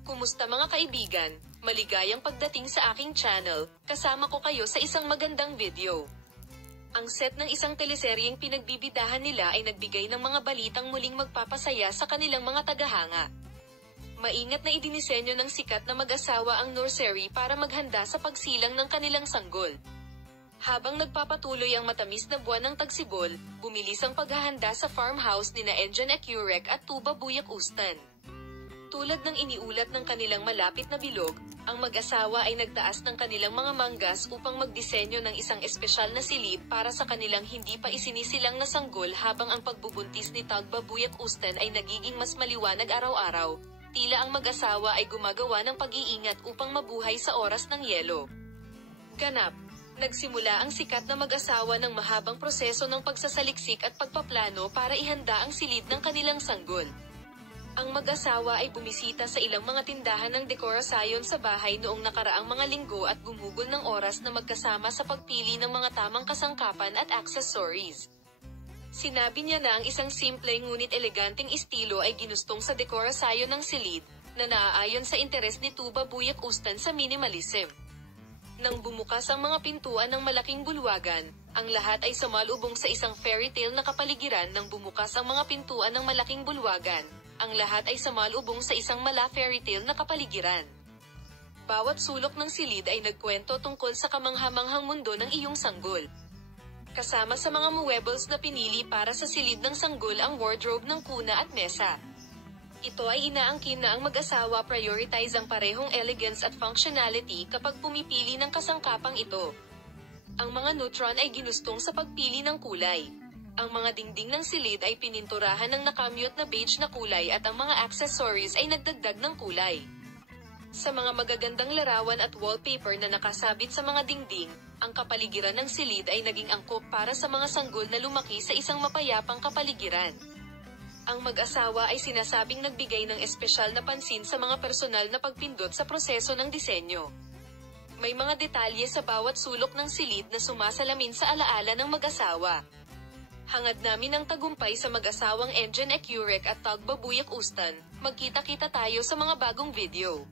Kumusta mga kaibigan? Maligayang pagdating sa aking channel, kasama ko kayo sa isang magandang video. Ang set ng isang teleseryeng pinagbibidahan nila ay nagbigay ng mga balitang muling magpapasaya sa kanilang mga tagahanga. Maingat na idinisenyo ng sikat na mag-asawa ang nursery para maghanda sa pagsilang ng kanilang sanggol. Habang nagpapatuloy ang matamis na buwan ng tagsibol, bumilis ang paghahanda sa farmhouse nina Engin Ecurek at Tuba Buyak Ustan. Tulad ng iniulat ng kanilang malapit na bilog, ang mag-asawa ay nagtaas ng kanilang mga manggas upang magdisenyo ng isang espesyal na silid para sa kanilang hindi pa isinisilang na sanggol habang ang pagbubuntis ni Tuba Buyak Ustan ay nagiging mas maliwanag araw-araw. Tila ang mag-asawa ay gumagawa ng pag-iingat upang mabuhay sa oras ng yelo. Ganap. Nagsimula ang sikat na mag-asawa ng mahabang proseso ng pagsasaliksik at pagpaplano para ihanda ang silid ng kanilang sanggol. Ang mag-asawa ay bumisita sa ilang mga tindahan ng dekorasyon sa bahay noong nakaraang mga linggo at gumugol ng oras na magkasama sa pagpili ng mga tamang kasangkapan at accessories. Sinabi niya na ang isang simple ngunit eleganteng estilo ay ginustong sa dekorasyon ng silid, na naaayon sa interes ni Tuba Buyak Ustan sa minimalism. Nang bumukas ang mga pintuan ng malaking bulwagan, ang lahat ay sumalubong sa isang fairy tale na kapaligiran. Nang bumukas ang mga pintuan ng malaking bulwagan, ang lahat ay sumalubong sa isang fairy tale na kapaligiran. Bawat sulok ng silid ay nagkwento tungkol sa kamanghamanghang mundo ng iyong sanggol. Kasama sa mga muebles na pinili para sa silid ng sanggol ang wardrobe ng kuna at mesa. Ito ay inaangkin na ang mag-asawa prioritize ang parehong elegance at functionality kapag pumipili ng kasangkapang ito. Ang mga neutron ay ginustong sa pagpili ng kulay. Ang mga dingding ng silid ay pininturahan ng nakamute na beige na kulay at ang mga accessories ay nagdagdag ng kulay. Sa mga magagandang larawan at wallpaper na nakasabit sa mga dingding, ang kapaligiran ng silid ay naging angkop para sa mga sanggol na lumaki sa isang mapayapang kapaligiran. Ang mag-asawa ay sinasabing nagbigay ng espesyal na pansin sa mga personal na pagpindot sa proseso ng disenyo. May mga detalye sa bawat sulok ng silid na sumasalamin sa alaala ng mag-asawa. Hangad namin ang tagumpay sa mag-asawang Engin Ecurek at Tuba Buyak Ustan. Magkita-kita tayo sa mga bagong video.